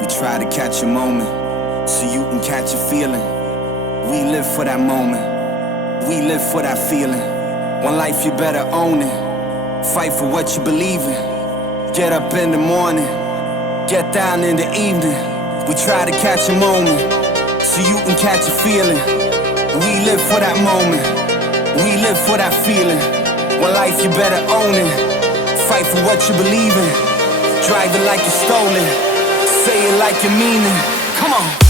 We try to catch a moment, so you can catch a feeling. We live for that moment, we live for that feeling. One life, you better own it. Fight for what you believe in. Get up in the morning, get down in the evening. We try to catch a moment, so you can catch a feeling. We live for that moment, we live for that feeling. One life, you better own it. Fight for what you believe in. Drive it like you stole it. Say it like you mean it. Come on.